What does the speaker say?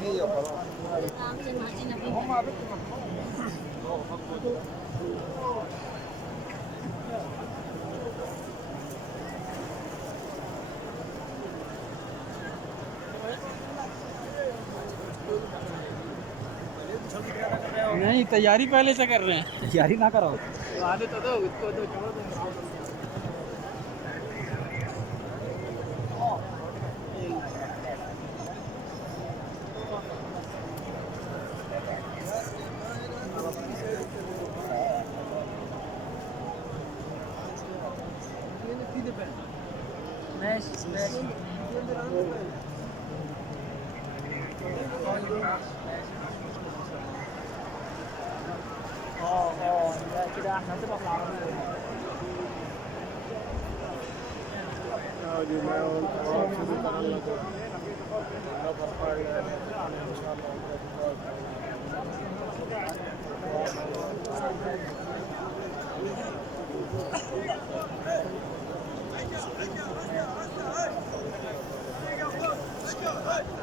هي خلاص. هم नहीं, तैयारी पहले से कर रहे हैं। तैयारी ना करो। आने तो दो उसको, दो छोड़ दो। ماشي ماشي. لا كده احنا هتبقى في العربية. ان شاء الله.